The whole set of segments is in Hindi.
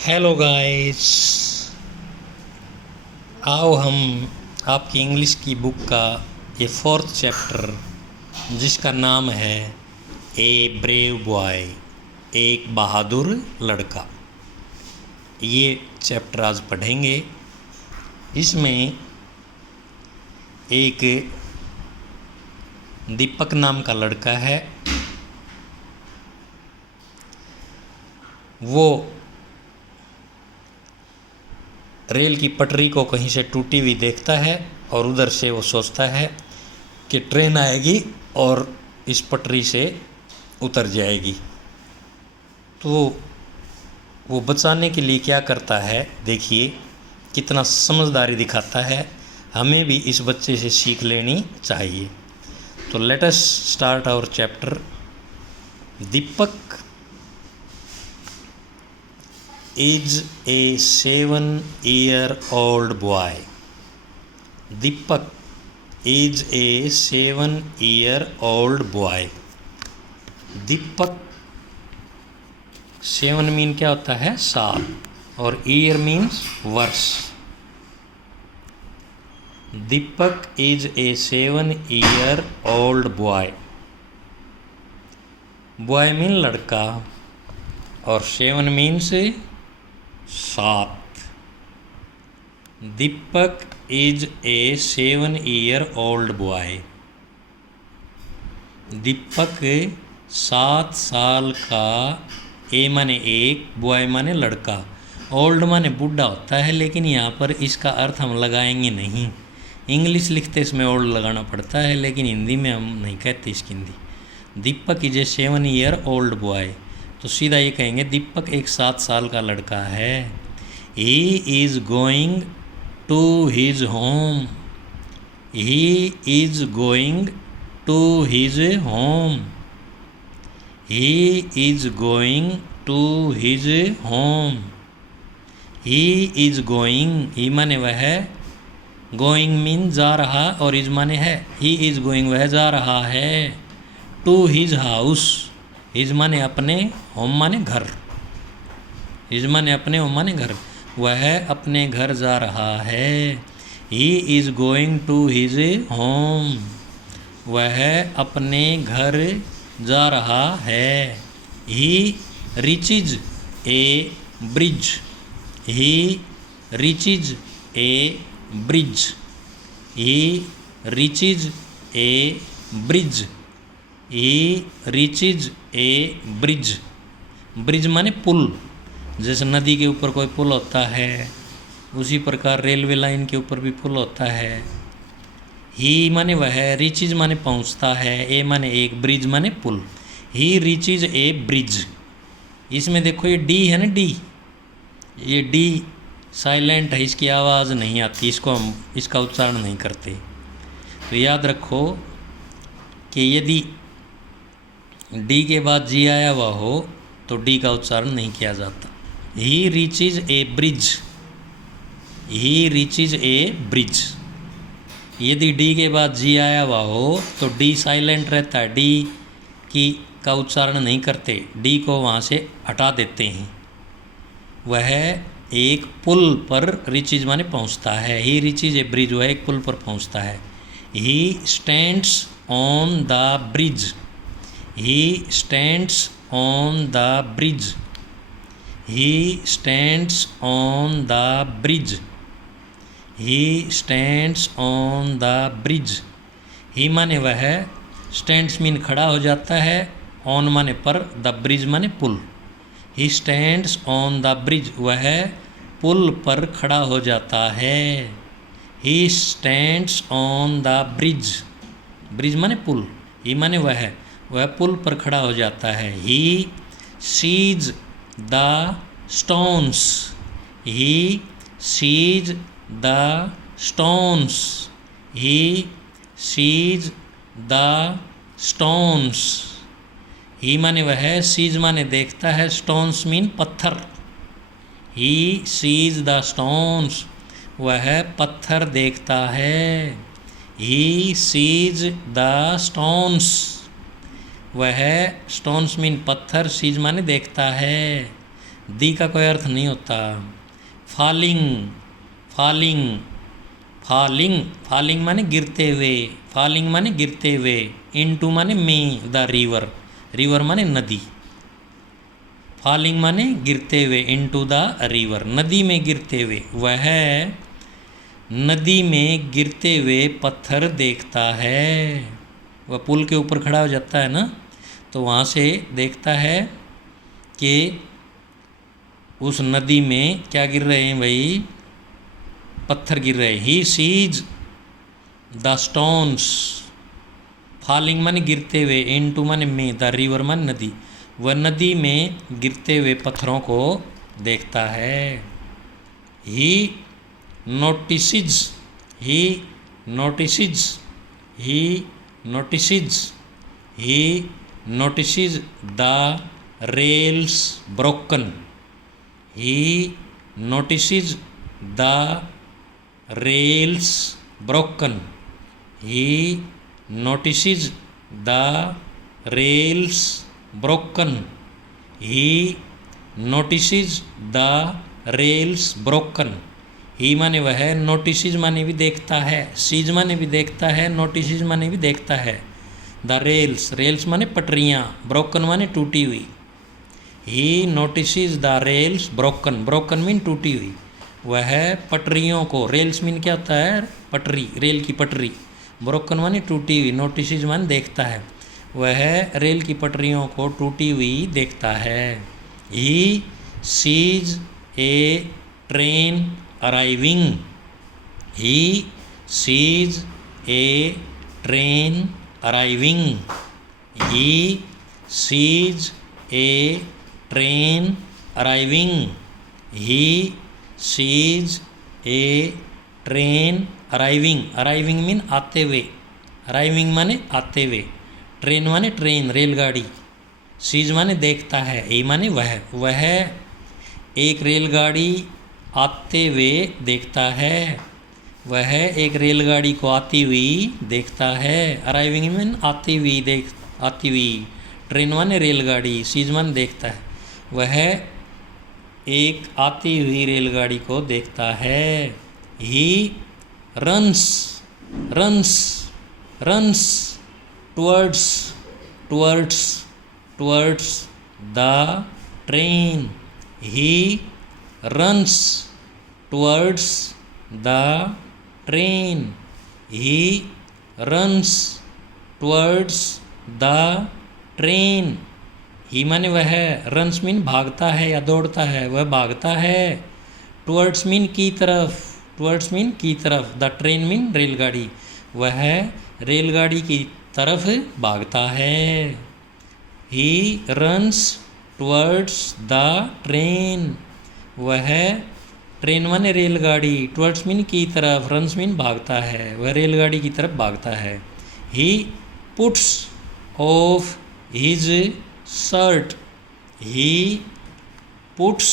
Hello guys. आओ हम आपकी इंग्लिश की बुक का ये फोर्थ चैप्टर जिसका नाम है ए ब्रेव बॉय, एक बहादुर लड़का, ये चैप्टर आज पढ़ेंगे। इसमें एक दीपक नाम का लड़का है। वो रेल की पटरी को कहीं से टूटी हुई देखता है और उधर से वो सोचता है कि ट्रेन आएगी और इस पटरी से उतर जाएगी। तो वो बचाने के लिए क्या करता है, देखिए कितना समझदारी दिखाता है। हमें भी इस बच्चे से सीख लेनी चाहिए। तो let us start our chapter. Deepak is a 7-year-old boy. Deepak is a 7-year-old boy. Deepak 7 mean क्या होता है, साल, और ईयर मीन्स वर्ष। Deepak is a 7-year-old boy. Boy mean लड़का और 7 means 7। Deepak is a 7-year-old boy. Deepak 7 साल का, ए माने एक, बॉय माने लड़का, ओल्ड माने बूढ़ा होता है, लेकिन यहाँ पर इसका अर्थ हम लगाएंगे नहीं। इंग्लिश लिखते इसमें ओल्ड लगाना पड़ता है, लेकिन हिंदी में हम नहीं कहते इसकी हिंदी। दीपक इज ए 7-year-old बॉय, तो सीधा ये कहेंगे दीपक एक 7 साल का लड़का है। He is going to his home. He is going to his home. He is going to his home. He is going, he माने वह है, गोइंग मीन जा रहा, और इज माने है। ही इज़ गोइंग वह जा रहा है, टू हिज हाउस, हिज माने अपने, होम माने घर, हिज माने अपने, होम माने घर, वह अपने घर जा रहा है। He is going to his home, वह अपने घर जा रहा है। He reaches a bridge. He reaches a bridge. He reaches a bridge. He reaches a bridge. Bridge माने पुल, जैसे नदी के ऊपर कोई पुल होता है, उसी प्रकार रेलवे लाइन के ऊपर भी पुल होता है। ही माने वह, रीचिज माने पहुंचता है, ए माने एक, ब्रिज माने पुल। ही रीचिज ए ब्रिज। इसमें देखो ये डी है ना, डी, ये डी साइलेंट है, इसकी आवाज़ नहीं आती, इसको हम इसका उच्चारण नहीं करते। तो याद रखो कि यदि डी के बाद जी आया हुआ हो तो डी का उच्चारण नहीं किया जाता। ही reaches a bridge. He reaches a bridge. यदि डी के बाद जी आया हुआ हो तो डी साइलेंट रहता है, डी की का उच्चारण नहीं करते, डी को वहाँ से हटा देते हैं। वह एक पुल पर, रीचिज माने पहुँचता है, ही रीचिज ए ब्रिज, वह एक पुल पर पहुँचता है। He stands on the bridge. He stands on the bridge. He stands on the bridge. He stands on the bridge. He माने वह, stands मीन खड़ा हो जाता है, on माने पर, the bridge माने पुल। He stands on the bridge, वह पुल पर खड़ा हो जाता है। He stands on the bridge. Bridge माने पुल, he माने वह पुल पर खड़ा हो जाता है। He sees the stones. He sees the stones. He sees the stones. He माने वह, सीज माने देखता है, स्टोन्स मीन पत्थर। ही सीज द स्टोन्स, वह पत्थर देखता है। ही सीज द स्टोन्स, वह, स्टोन्स मीन पत्थर, सीज माने देखता है। दी का कोई अर्थ नहीं होता। फॉलिंग, फॉलिंग, फॉलिंग, फॉलिंग माने गिरते हुए, फॉलिंग माने गिरते हुए, इनटू माने में, द रिवर, रिवर माने नदी, फॉलिंग माने गिरते हुए, इनटू द रिवर, नदी में गिरते हुए। वह नदी में गिरते हुए पत्थर देखता है। वह पुल के ऊपर खड़ा हो जाता है ना, तो वहाँ से देखता है कि उस नदी में क्या गिर रहे हैं भाई, पत्थर गिर रहे हैं। ही सीज द स्टोन्स, फॉलिंग माने गिरते हुए, इनटू माने में, द रिवर माने नदी, वह नदी में गिरते हुए पत्थरों को देखता है। He notices, he notices, he notices, he notices the rails broken, he notices the rails broken, he notices the rails broken, he notices the rails broken. He माने वह, नोटिसेज माने भी देखता है, सीज माने भी देखता है, नोटिसेज माने भी देखता है। द रेल्स, रेल्स माने पटरियाँ, ब्रोकन माने टूटी हुई। He notices the rails broken, broken mean टूटी हुई। वह पटरियों को, रेल्स मीन क्या होता है, पटरी, रेल की पटरी, ब्रोकन माने टूटी हुई, नोटिसेज माने देखता है। वह रेल की पटरियों को टूटी हुई देखता है। He seize A train arriving, he sees A train arriving, he sees A train arriving, he sees A train arriving. Arriving mean आते हुए, अराइविंग माने आते हुए, ट्रेन माने ट्रेन, रेलगाड़ी, सीज माने देखता है, ए माने वह एक रेलगाड़ी आते हुए देखता है। वह एक रेलगाड़ी को आती हुई देखता है। अराइविंग मीन आती हुई, ट्रेन माने रेलगाड़ी, सीज माने देखता है। वह एक आती हुई रेलगाड़ी को देखता है। He runs, runs, runs towards, towards, towards the train. He runs towards the train, he runs towards the train। ही माने वह, रन्स मीन भागता है या दौड़ता है, वह भागता है। टुवर्ड्स मीन की तरफ, टुवर्ड्स मीन की तरफ, द ट्रेन मीन रेलगाड़ी, वह रेलगाड़ी की तरफ भागता है। He runs towards the train, वह ट्रेन माने रेलगाड़ी, टुवर्ड्स मीन की तरफ, रन्स मीन भागता है, वह रेलगाड़ी की तरफ भागता है। He puts off his shirt, he puts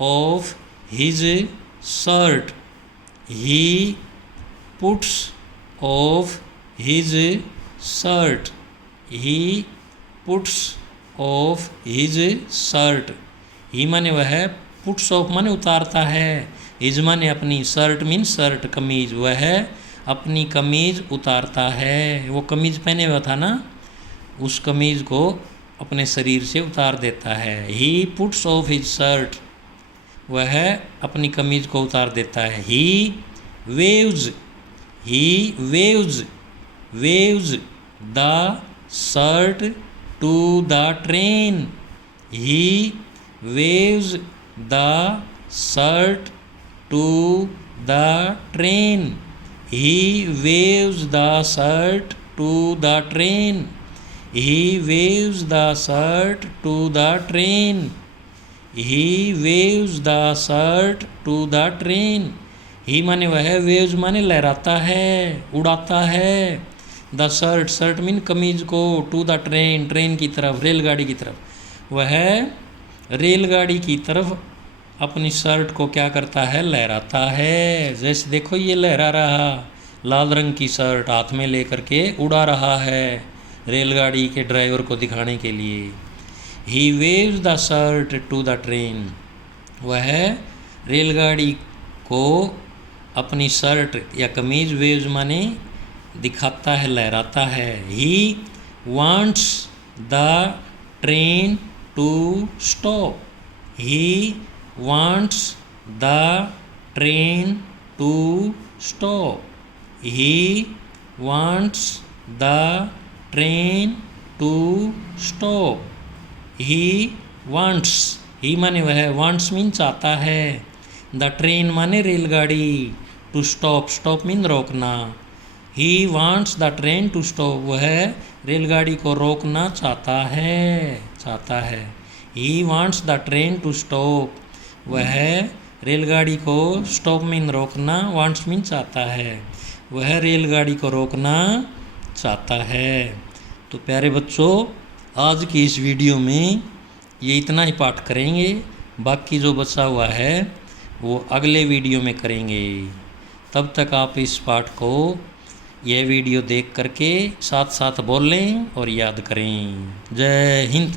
off his shirt, he puts off his shirt, he puts off his shirt. He माने वह, पुट्स ऑफ माने उतारता है, हिज माने अपनी, शर्ट मीन शर्ट कमीज, वह अपनी कमीज उतारता है। वो कमीज पहने हुआ था ना, उस कमीज को अपने शरीर से उतार देता है। He puts off his shirt, वह अपनी कमीज को उतार देता है। He waves, he waves, waves the shirt to the train, he waves the shirt to the train, he waves the shirt to the train, he waves the shirt to the train, he waves the shirt to the train. He माने वह, वेव्स माने लहराता है, उड़ाता है, द शर्ट, शर्ट मीन कमीज को, टू द ट्रेन, ट्रेन की तरफ, रेलगाड़ी की तरफ, वह रेलगाड़ी की तरफ अपनी शर्ट को क्या करता है, लहराता है। जैसे देखो ये लहरा रहा, लाल रंग की शर्ट हाथ में लेकर के उड़ा रहा है रेलगाड़ी के ड्राइवर को दिखाने के लिए। He waves the shirt to the train, वह रेलगाड़ी को अपनी शर्ट या कमीज, वेव्स माने दिखाता है, लहराता है। He wants the train to stop. He wants the train to stop. He wants the train to stop. He wants, he माने वह, वांट्स मीन चाहता है, द ट्रेन माने रेलगाड़ी, टू स्टॉप, स्टॉप मीन रोकना। He wants the train to stop, वह रेलगाड़ी को रोकना चाहता है। He wants the train to stop, वह रेलगाड़ी को, स्टॉप मीन रोकना, वांट्स मीन चाहता है, वह रेलगाड़ी को रोकना चाहता है। तो प्यारे बच्चों, आज की इस वीडियो में ये इतना ही पाठ करेंगे, बाकी जो बचा हुआ है वो अगले वीडियो में करेंगे। तब तक आप इस पाठ को, यह वीडियो देख करके साथ साथ बोलें और याद करें। जय हिंद।